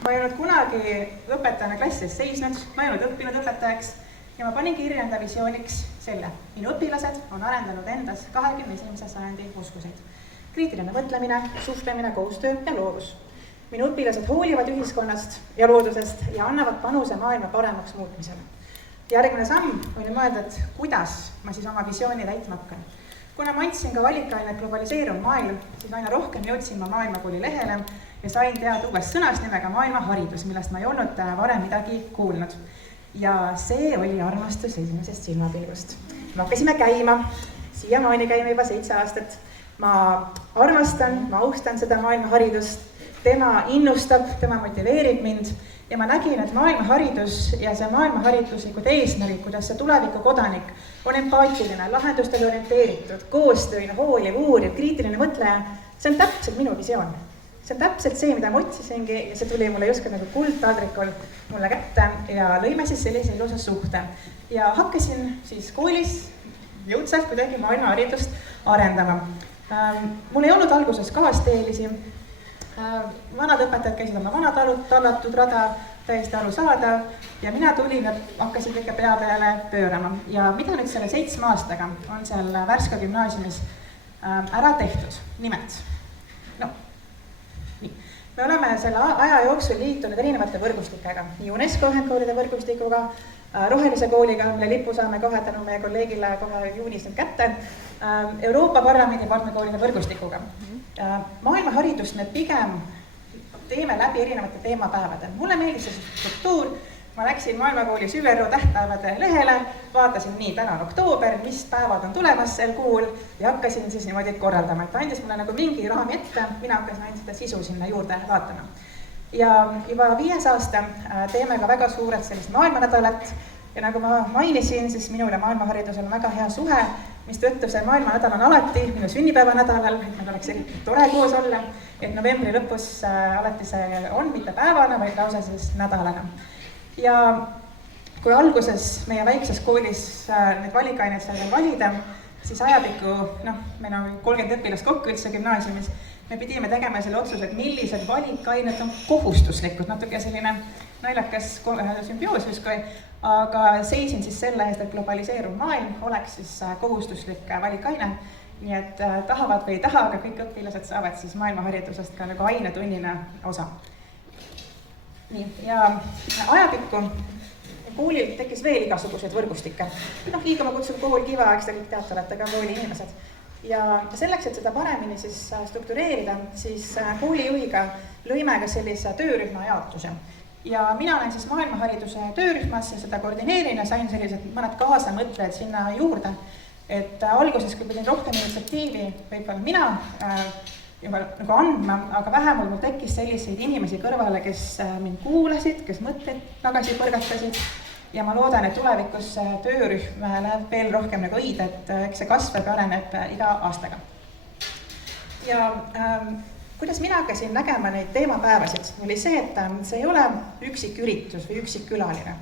Ma ei olnud kunagi õpetajana klassis seisnud, ma ei olnud õppinud õpetajaks ja ma panin kirja enda visiooniks selle. Minu õpilased on arendanud endas 21. sajandi oskuseid. Kriitiline mõtlemine, suhtlemine, koostöö ja loovus. Minu õpilased hoolivad ühiskonnast ja loodusest ja annavad panuse maailma paremaks muutmisele. Järgmine samm oli mõelda, et kuidas ma siis oma visiooni täitma hakkan. Kuna ma andsin ka valikainet globaliseerunud maailm, siis aina rohkem jõudsin ma Maailmakooli lehele ja sain teada uuest sõnast nimega maailmaharidus, millest ma ei olnud varem midagi kuulnud. Ja see oli armastus esimesest silmapilgust. Me hakkasime käima, siiamaani käime juba 7 aastat. Ma armastan, ma austan seda maailmaharidust, tema innustab, tema motiveerib mind ja ma nägin, et maailmaharidus ja see maailmahariduslikud eesmärgid, kuidas see tuleviku kodanik on empaatiline, lahendustele orienteeritud, koostööine, hooliv, uuriv, kriitiline mõtleja, see on täpselt minu visioon. See on täpselt see, mida ma otsisingi ja see tuli mulle justkui nagu kuldtaldrikul mulle kätte ja lõime siis sellise ilusa suhte. Ja hakkasin siis koolis jõudsalt kuidagi maailmaharidust arendama. Mul ei olnud alguses kaasteelisi. Vanad õpetajad käisid oma vana tallatud rada, täiesti arusaadav ja mina tulin ja hakkasin kõike pea peale pöörama. Ja mida nüüd selle 7 aastaga on seal Värska gümnaasiumis ära tehtud? Nimelt, me oleme selle aja jooksul liitunud erinevate võrgustikega, nii UNESCO ühendkoolide võrgustikuga, Rohelise kooliga, mille lipu saame kohe tänu meie kolleegile kohe juunis nüüd kätte, Euroopa Parlamendi partnerkoolide võrgustikuga. Maailmaharidust me pigem teeme läbi erinevate teemapäevade. Mulle meeldis see struktuur, ma läksin Maailmakoolis ÜRO tähtpäevade lehele, vaatasin nii, täna on oktoober, mis päevad on tulemas sel kuul ja hakkasin siis niimoodi korraldama, et andis mulle nagu mingi raami ette, mina hakkasin ainult seda sisu sinna juurde vaatama. Ja juba 5 aasta teeme ka väga suured sellist maailmanädalat ja nagu ma mainisin, siis minule maailmaharidusel on väga hea suhe, mis tõttu see maailmanädal on alati minu sünnipäeva nädalal, et meil oleks eriti tore koos olla, et novembri lõpus alati see on mitte päevana, vaid lausa siis nädalana. Ja kui alguses meie väikses koolis need valikaineid sai veel valida, siis ajapikku, meil on 30 õpilast kokku üldse gümnaasiumis, me pidime tegema selle otsuse, et millised valikained on kohustuslikud, natuke selline naljakas sümbioos justkui, aga seisin siis selle eest, et globaliseeruv maailm oleks siis kohustuslik valikaine, nii et tahavad või ei taha, aga kõik õpilased saavad siis maailmaharidusest ka nagu ainetunnina osa. Nii, ja ajapikku koolil tekkis veel igasuguseid võrgustikke. Liiga ma kutsun kool Kiva, eks te kõik teate, olete ka kooli inimesed. Ja selleks, et seda paremini siis struktureerida, siis koolijuhiga lõime ka sellise töörühma jaotuse. Ja mina olen siis maailmahariduse töörühmas ja seda koordineerin ja sain sellised mõned kaasamõtlejad sinna juurde. Et alguses, kui pidin rohkem initsiatiivi, võib-olla mina juba nagu andma, aga vähemal mul tekkis selliseid inimesi kõrvale, kes mind kuulasid, kes mõtteid tagasi põrgatasid. Ja ma loodan, et tulevikus töörühm läheb veel rohkem nagu õid, et eks see kasvab ja areneb iga aastaga. Ja kuidas mina hakkasin nägema neid teemapäevasid, oli see, et see ei ole üksik üritus või üksik külaline,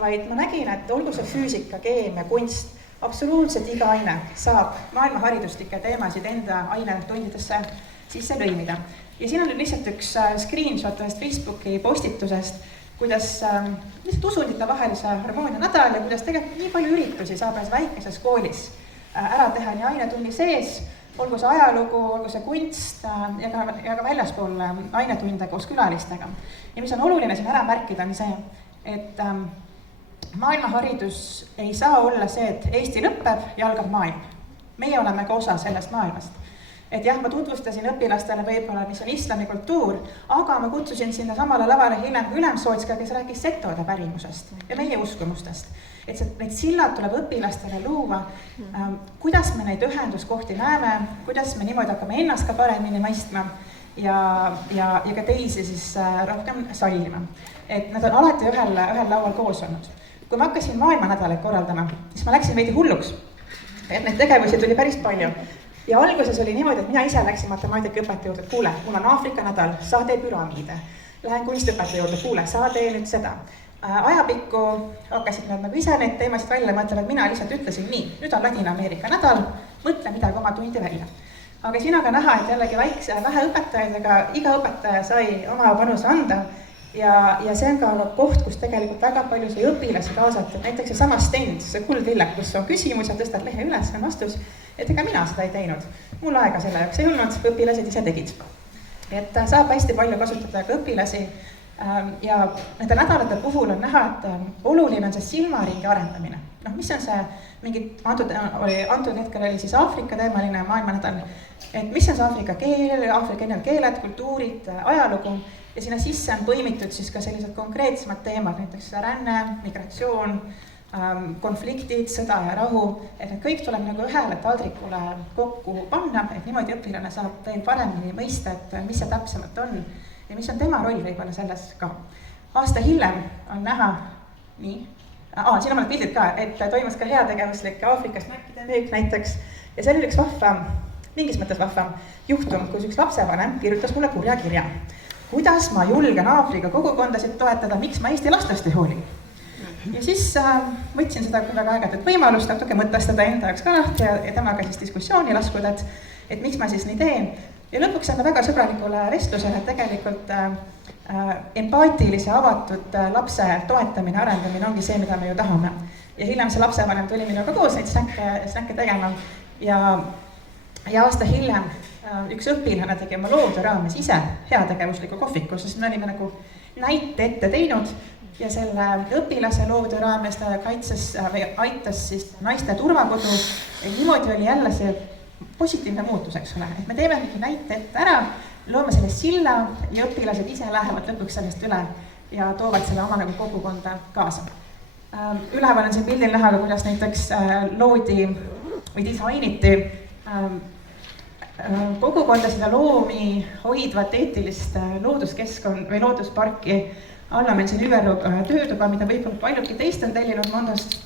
vaid ma nägin, et olgu see füüsika, keemia, kunst, absoluutselt iga aine saab maailmahariduslikke teemasid enda ainetundidesse sisse lõimida. Ja siin on lihtsalt üks screenshot ühest Facebooki postitusest, kuidas lihtsalt usundite vahelise harmoonia nädal ja kuidas tegelikult nii palju üritusi saab väikeses koolis ära teha nii ainetunni sees, olgu see ajalugu, olgu see kunst ja ka väljaspool ainetunde koos külalistega. Ja mis on oluline siin ära märkida, on see, et maailmaharidus ei saa olla see, et Eesti lõpeb ja algab maailm. Meie oleme ka osa sellest maailmast. Et jah, ma tutvustasin õpilastele võib-olla, mis on islami kultuur, aga ma kutsusin sinna samale lavale hiljem Ülemsootska, kes rääkis setode pärimusest ja meie uskumustest. Et need sillad tuleb õpilastele luua, kuidas me neid ühenduskohti näeme, kuidas me niimoodi hakkame ennast ka paremini mõistma ja ka teisi siis rohkem sallima. Et nad on alati ühel laual koos olnud. Kui ma hakkasin maailmanädaleid korraldama, siis ma läksin veidi hulluks. Et neid tegevusi tuli päris palju. Ja alguses oli niimoodi, et mina ise läksin matemaatikaõpetaja juurde, et kuule, mul on Aafrika nädal, saa tee püramiide. Lähen kunstiõpetaja juurde, kuule, saa tee nüüd seda. Ajapikku hakkasid nad nagu ise neid teemasid välja mõtlema, et mina lihtsalt ütlesin nii, nüüd on Ladina-Ameerika nädal, mõtle midagi oma tundi välja. Aga siin on ka näha, et jällegi vähe õpetajaid, aga iga õpetaja sai oma panuse anda ja see on ka koht, kus tegelikult väga palju sai õpilasi kaasata, näiteks see sama stend, see kuldvillak, kus on küsimus ja tõstad lehe üles ja vastus, et ega mina seda ei teinud. Mul aega selle jaoks ei olnud, õpilased ise tegid. Et saab hästi palju kasutada ka õpilasi ja nende nädalate puhul on näha, et oluline on see silmaringi arendamine. Noh, mis on see, antud hetkel oli siis Aafrika teemaline maailmanädal, et mis on see Aafrika keel, Aafrika keeled, kultuurid, ajalugu ja sinna sisse on põimitud siis ka sellised konkreetsemad teemad, näiteks ränne, migratsioon, konfliktid, sõda ja rahu, et need kõik tuleb nagu ühele taldrikule kokku panna, et niimoodi õpilane saab veel paremini mõista, et mis see täpsemalt on ja mis on tema roll võib-olla selles ka. Aasta hiljem on näha, nii, siin on mõned pildid ka, et toimus ka heategevuslik Aafrikas märkide müük näiteks ja see oli üks vahvam, mingis mõttes vahvam juhtum, kus üks lapsevanem kirjutas mulle kurja kirja. Kuidas ma julgen Aafrika kogukondasid toetada, miks ma Eesti lastest ei hooli? Ja siis võtsin seda väga ägedat võimalust natuke mõtestada enda jaoks ka lahti ja temaga siis diskussiooni laskuda, et miks ma siis nii teen. Ja lõpuks saime väga sõbralikule vestlusele, et tegelikult empaatilise avatud lapse toetamine, arendamine ongi see, mida me ju tahame. Ja hiljem see lapsevanem tuli minuga koos neid snäkke tegema ja aasta hiljem üks õpilane tegi oma loode raames ise heategevusliku kohviku, sest me olime nagu näite ette teinud ja selle õpilase loode raames ta aitas siis naiste turvakodu ja niimoodi oli jälle see positiivne muutus, eks ole, et me teeme mingi näite ette ära, loome selle silla ja õpilased ise lähevad lõpuks sellest üle ja toovad selle oma nagu kogukonda kaasa. Üleval on siin pildil näha, kuidas näiteks loodi või disainiti kogukondasid ja loomi hoidvat eetilist looduskeskkond või loodusparki. Alla meil siin ÜRO töötuba, mida võib-olla paljudki teist on tellinud Mondost.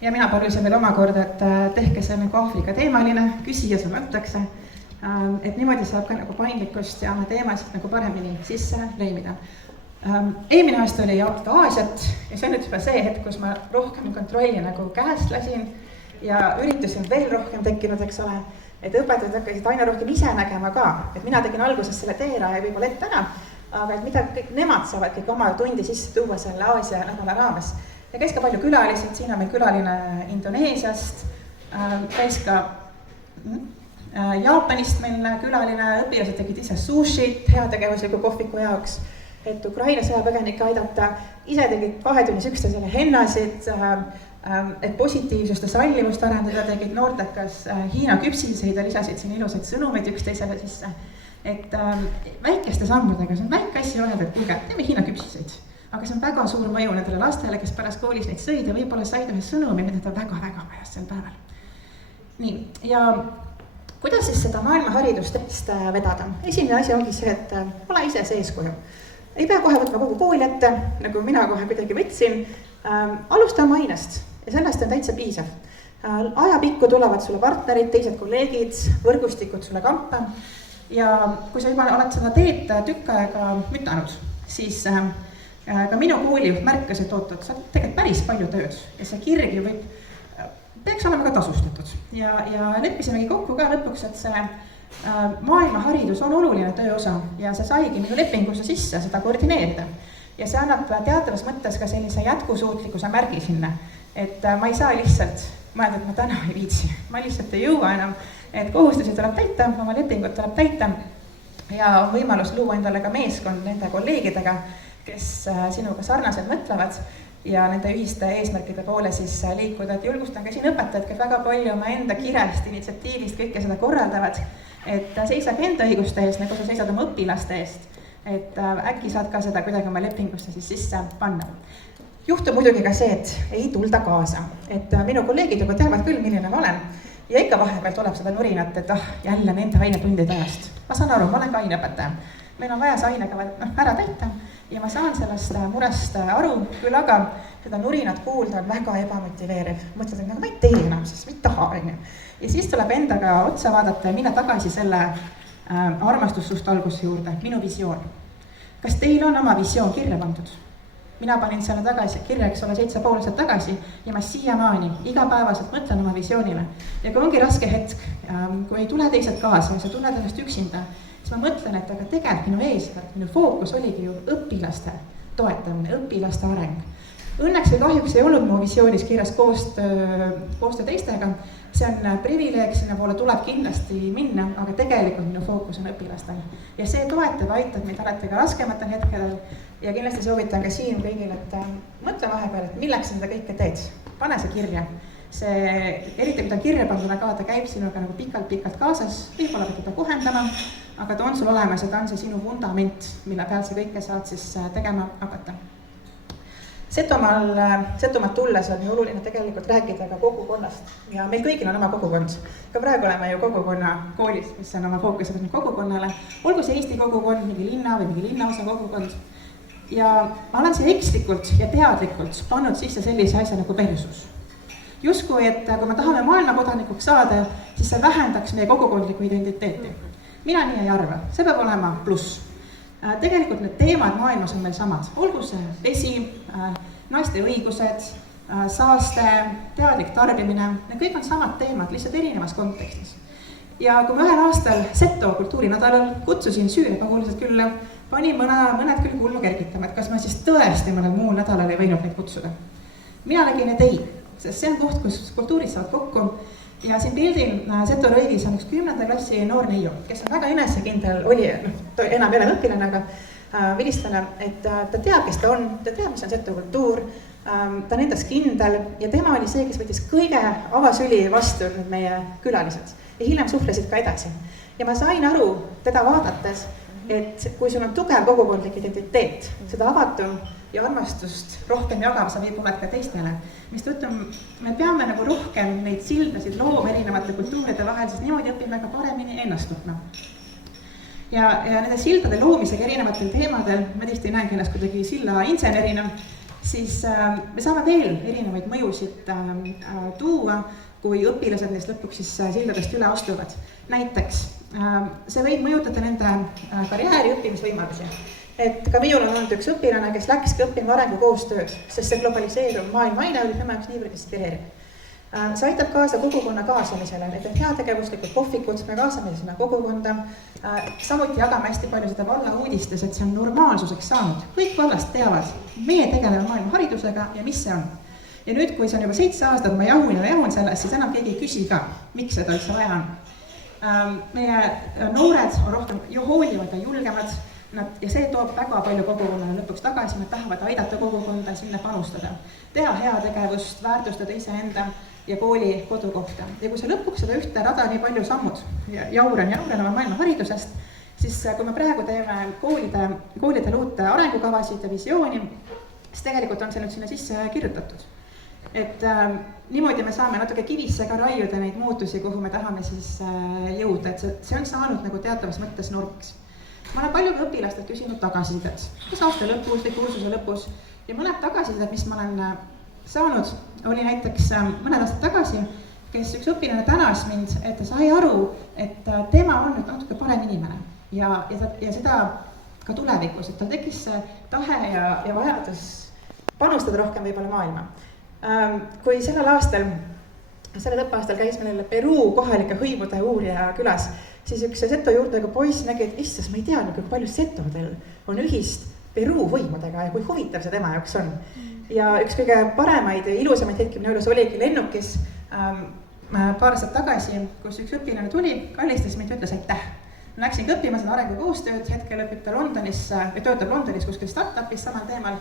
Ja mina palusin veel omakorda, et tehke see nagu Aafrika teemaline, küsija see mõttakse, et niimoodi saab ka nagu paindlikkust ja teemasid nagu paremini sisse lõimida. Eelmine aasta oli Aasiat ja see on nüüd juba see hetk, kus ma rohkem kontrolli nagu käest lasin ja üritusi on veel rohkem tekkinud, eks ole, et õpetajad hakkasid aina rohkem ise nägema ka, et mina tegin alguses selle teeraja võib-olla ette ära, aga et mida kõik nemad saavad kõik oma tundi sisse tuua selle Aasia nädala raames. Ja käis ka palju külalised, siin on meil külaline Indoneesiast, käis ka Jaapanist meil külaline, õpilased tegid ise sushit heategevusliku kohviku jaoks, et Ukraina sõjapõgenikke aidata, ise tegid vahetunnis üksteisele hennasid, et positiivsust ja sallivust arendada, tegid noortekas Hiina küpsiseid ja lisasid siin ilusaid sõnumeid üksteisele sisse. Et väikeste sammudega, see on väike asja öelda, et kuulge, teeme Hiina küpsiseid. Aga see on väga suur mõju nendele lastele, kes pärast koolis neid sõid ja võib-olla said ühe sõnumi, mida ta väga-väga vajas sel päeval. Nii, ja kuidas siis seda maailmaharidust vedada? Esimene asi ongi see, et ole ise see eeskuju. Ei pea kohe võtma kogu kooli ette, nagu mina kohe kuidagi võtsin. Alusta oma ainest ja sellest on täitsa piisav. Ajapikku tulevad sulle partnerid, teised kolleegid, võrgustikud sulle kampa. Ja kui sa juba oled seda teed tükk aega mütanud, siis ka minu koolijuht märkas, et oot, sa teged päris palju tööd ja see kirgi peaks olema ka tasustatud. Ja leppisimegi kokku ka lõpuks, et see maailmaharidus on oluline tööosa ja see saigi minu lepingusse sisse seda koordineerida. Ja see annab teatavas mõttes ka sellise jätkusuutlikkuse märgi sinna, et ma ei saa lihtsalt mõelda, et ma täna ei viitsi, ma lihtsalt ei jõua enam, et kohustusi tuleb täita, oma lepingut tuleb täita ja on võimalus luua endale ka meeskond nende kolleegidega, kes sinuga sarnaselt mõtlevad ja nende ühiste eesmärkide poole siis liikuda, et julgustan ka siin õpetajad, kes väga palju oma enda kirest, initsiatiivist kõike seda korraldavad, et seisage enda õiguste eest, nagu sa seisad oma õpilaste eest, et äkki saad ka seda kuidagi oma lepingusse siis sisse panna. Juhtub muidugi ka see, et ei tulda kaasa, et minu kolleegid juba teavad küll, milline ma olen ja ikka vahepeal tuleb seda nurinat, et jälle nende ainetundide ajast. Ma saan aru, ma olen ka aineõpetaja. Meil on vaja see ainekava ära täita ja ma saan sellest murest aru, küll aga seda nurinat kuulda on väga ebamotiveeriv. Mõtled, et ma ei tee enam, sest ma ei taha. Ja siis tuleb endaga otsa vaadata ja minna tagasi selle armastussuht alguse juurde, minu visioon. Kas teil on oma visioon kirja pandud? Mina panin selle tagasi kirja, eks ole 7,5 aastat tagasi ja ma siiamaani igapäevaselt mõtlen oma visioonile. Ja kui ongi raske hetk, kui ei tule teised kaasa ja sa tunned ennast üksinda, siis ma mõtlen, et aga tegelikult minu eesmärk, minu fookus oligi ju õpilaste toetamine, õpilaste areng. Õnneks või kahjuks ei olnud mu visioonis kirjas koostöö teistega, see on privileeg, sinna poole tuleb kindlasti minna, aga tegelikult minu fookus on õpilastel. Ja see toetab, aitab meid alati ka raskematel hetkedel ja kindlasti soovitan ka siin kõigil, et mõtle vahepeal, et milleks sa seda kõike teed, pane see kirja. Eriti kui ta kirja panduna ka, ta käib sinuga nagu pikalt kaasas, võib-olla peab teda kohendama, aga ta on sul olemas ja ta on see sinu vundament, mille pealt sa kõike saad siis tegema hakata. Setomaalt tulles on oluline tegelikult rääkida ka kogukonnast ja meil kõigil on oma kogukond. Ka praegu oleme ju kogukonna koolis, mis on oma fookus kogukonnale, olgu see Eesti kogukond, mingi linna või mingi linnaosa kogukond. Ja ma olen siia ekslikult ja teadlikult pannud sisse sellise asja nagu persus. Justkui, et kui me tahame maailma kodanikuks saada, siis see vähendaks meie kogukondlikku identiteeti. Mina nii ei arva, see peab olema pluss. Tegelikult need teemad maailmas on meil samad, olgu see vesi, naiste õigused, saaste, teadlik tarbimine, need kõik on samad teemad, lihtsalt erinevas kontekstis. Ja kui ma ühel aastal Seto kultuurinädalal kutsusin Süüria pagulased külla, panin mõned küll kulmu kergitama, et kas ma siis tõesti mõnel muul nädalal ei võinud neid kutsuda. Mina nägin, et ei, sest see on koht, kus kultuurid saavad kokku. Ja siin pildil Seto Rõigis on üks 10. klassi noor neiu, kes on väga enesekindel, oli enam ei ole õpilane, aga vilistlane, et ta teab, kes ta on, ta teab, mis on Seto kultuur, ta on endas kindel ja tema oli see, kes võttis kõige avasüli vastu meie külalised ja hiljem suhtlesid ka edasi. Ja ma sain aru teda vaadates, et kui sul on tugev kogukondlik identiteet, seda avatum ja armastust rohkem jagama sa võib-olla ka teistele, mis tõttu me peame nagu rohkem neid sildasid looma erinevate kultuuride vahel, sest niimoodi õpime ka paremini ennast tundma. Ja nende sildade loomisega erinevatel teemadel, ma tihti näengi ennast kuidagi silla insenerina, siis me saame veel erinevaid mõjusid tuua, kui õpilased neist lõpuks siis sildadest üle astuvad. Näiteks see võib mõjutada nende karjääri õppimisvõimalusi. Et ka minul on olnud üks õpilane, kes läkski õppima arengukoostööd, sest see globaliseeruv maailmaine oli tema jaoks niivõrd inspireeriv. See aitab kaasa kogukonna kaasamisele, et heategevuslikud kohvikud, me kaasame sinna kogukonda. Samuti jagame hästi palju seda valla uudistes, et see on normaalsuseks saanud. Kõik vallast teavad, meie tegeleme maailma haridusega ja mis see on. Ja nüüd, kui see on juba 7 aastat, ma jahun sellest, siis enam keegi ei küsi ka, miks seda üldse vaja on. Meie noored on rohkem hoolivad ja julgemad. Ja see toob väga palju kogukonnale lõpuks tagasi, nad tahavad aidata kogukonda sinna panustada. Teha heategevust, väärtustada iseenda ja kooli kodukohta. Ja kui sa lõpuks seda ühte rada nii palju sammud, jauren oma maailma haridusest, siis kui me praegu teeme koolidele uute arengukavasid ja visiooni, siis tegelikult on see nüüd sinna sisse kirjutatud. Et niimoodi me saame natuke kivisse ka raiuda neid muutusi, kuhu me tahame siis jõuda, et see on saanud nagu teatavas mõttes nurks. Ma olen palju õpilastelt küsinud tagasisidet, kas aasta lõpus või kursuse lõpus ja mõned tagasisidet, mis ma olen saanud, oli näiteks mõned aastad tagasi, kes üks õpilane tänas mind, et ta sai aru, et tema on nüüd natuke parem inimene ja seda ka tulevikus, et tal tekkis see tahe ja vajadus panustada rohkem võib-olla maailma. Kui sellel õppeaastal käis meil Peruu kohalike hõimude uurija külas, siis üks Seto juurdega poiss nägi, et issas, ma ei tea, kui palju setodel on ühist Peruu hõimudega ja kui huvitav see tema jaoks on. Ja üks kõige paremaid ja ilusamaid hetki minu elus oligi lennukis paar aastat tagasi, kus üks õpilane tuli, kallistas mind ja ütles aitäh. Läksin õppima seda arengukoostööd, hetkel õpib ta töötab Londonis kuskil startupis samal teemal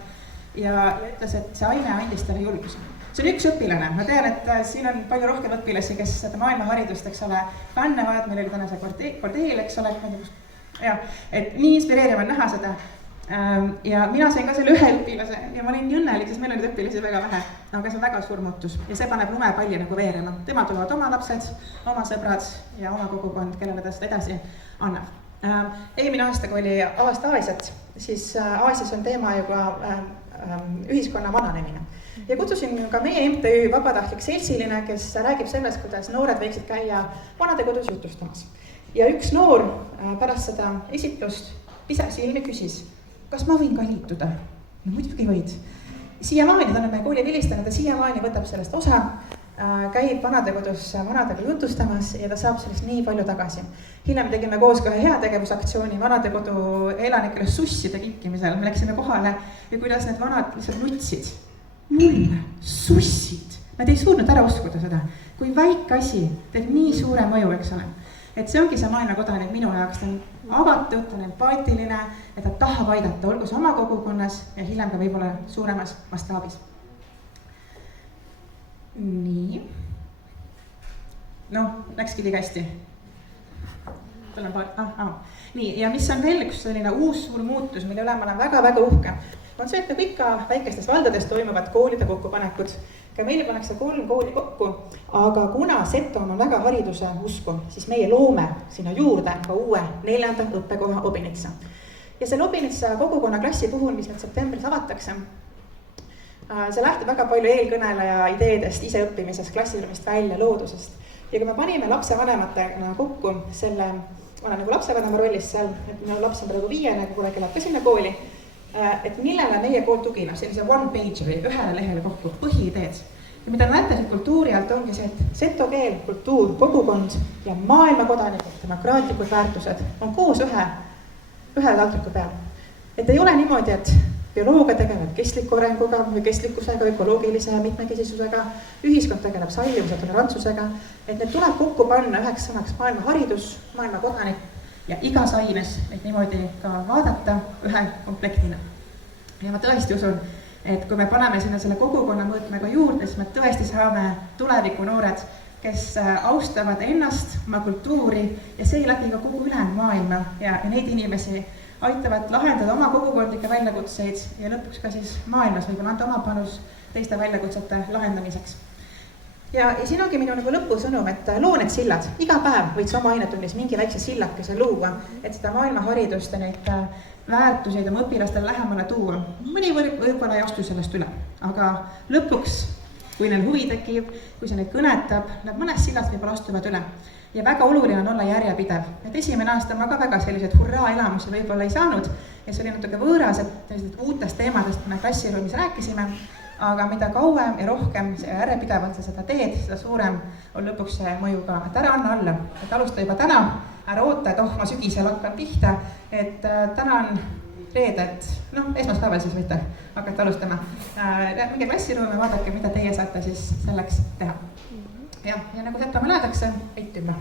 ja ütles, et see aine andis talle julguse. See on üks õpilane, ma tean, et siin on palju rohkem õpilasi, kes seda maailma haridust, eks ole, fännevad, meil oli täna see Kordeel, eks ole, et nii inspireeriv on näha seda. Ja mina sain ka selle ühe õpilase ja ma olin nii õnnelik, sest meil olid õpilasi väga vähe, aga see on väga suur muutus ja see paneb lumepalli nagu veerema. Tema tulevad oma lapsed, oma sõbrad ja oma kogukond, kellele ta seda edasi annab. Eelmine aasta, kui oli aasta Aasiat, siis Aasias on teema juba ühiskonna vananemine. Ja kutsusin ka meie MTÜ vabatahtlik seltsiline, kes räägib sellest, kuidas noored võiksid käia vanadekodus jutustamas. Ja üks noor pärast seda esitlust pisas ilmi küsis, kas ma võin ka liituda? No muidugi võid. Siiamaani, ta on meie kooli vilistajana, ta siiamaani võtab sellest osa käib vanadekodus vanadega jutustamas ja ta saab sellest nii palju tagasi. Hiljem tegime koos ka ühe heategevusaktsiooni vanadekodu elanikele susside kinkimisel. Me läksime kohale ja kuidas need vanad lihtsalt nutsid. Mulle, sussid! Nad ei suutnud ära uskuda seda. Kui väike asi teeb nii suure mõju, eks ole. Et see ongi see maailmakodanik minu jaoks, ta on avatud, ta on empaatiline ja ta tahab aidata, olgu see oma kogukonnas ja hiljem ka võib-olla suuremas mastaabis. Nii. Noh, läkski liiga hästi. Tal on paar... Nii, ja mis on veel üks selline uus suur muutus, mille üle ma olen väga-väga uhke, on see, et nagu ikka väikestes valdades toimuvad koolide kokkupanekud. Ka meile pannakse 3 kooli kokku, aga kuna Setomaa on väga hariduse usku, siis meie loome sinna juurde ka uue 4. õppekoha Obinitsa. Ja see Obinitsa kogukonna klassi puhul, mis nüüd septembris avatakse, see lähtub väga palju eelkõneleja ideedest, iseõppimisest, klassiruumist välja, loodusest. Ja kui me panime lapsevanematena kokku selle, ma olen nagu lapsevanema rollis seal, et minu laps on praegu 5, kui kunagi läheb ka sinna kooli, et millele meie kool tugineb, sellise one-pageri, ühele lehele kokku, põhiideed. Ja mida näete siit kultuuri alt ongi see, et seto keel, kultuur, kogukond ja maailmakodanikud, demokraatlikud väärtused on koos ühe taldriku peal. Et ei ole niimoodi, et bioloogia tegeleb kestliku arenguga või kestlikkusega, ökoloogilise mitmekesisusega, ühiskond tegeleb sallivuse tolerantsusega, et need tuleb kokku panna üheks sõnaks maailma haridus, maailma kodanik ja igas aines, et niimoodi ka vaadata ühe komplektina. Ja ma tõesti usun, et kui me paneme sinna selle kogukonna mõõtmega juurde, siis me tõesti saame tuleviku noored, kes austavad ennast, oma kultuuri ja seeläbi ka kogu ülejäänud maailma ja neid inimesi aitavad lahendada oma kogukondlikke väljakutseid ja lõpuks ka siis maailmas võib-olla anda oma panus teiste väljakutsete lahendamiseks. Ja siin ongi minu nagu lõpusõnum, et loo need sillad. Iga päev võiks oma ainetunnis mingi väikse sillakese luua, et seda maailma haridust ja neid väärtuseid oma õpilastele lähemale tuua. Mõni võib-olla ei astu sellest üle, aga lõpuks, kui neil huvi tekib, kui see neid kõnetab, nad mõnest sillast võib-olla astuvad üle. Ja väga oluline on olla järjepidev. Et esimene aasta ma ka väga sellised hurraa-elamusi võib-olla ei saanud ja see oli natuke võõras, et uutest teemadest me klassiruumis rääkisime, aga mida kauem ja rohkem järjepidevalt sa seda teed, seda suurem on lõpuks see mõju ka. Et ära anna alla, et alusta juba täna, ära oota, et ma sügisel hakkan pihta, et täna on reede, et esmaspäeval siis võite hakata alustama. Minge klassiruumi, vaadake, mida teie saate siis selleks teha. Ja nagu Setomaal öeldakse, aitümme!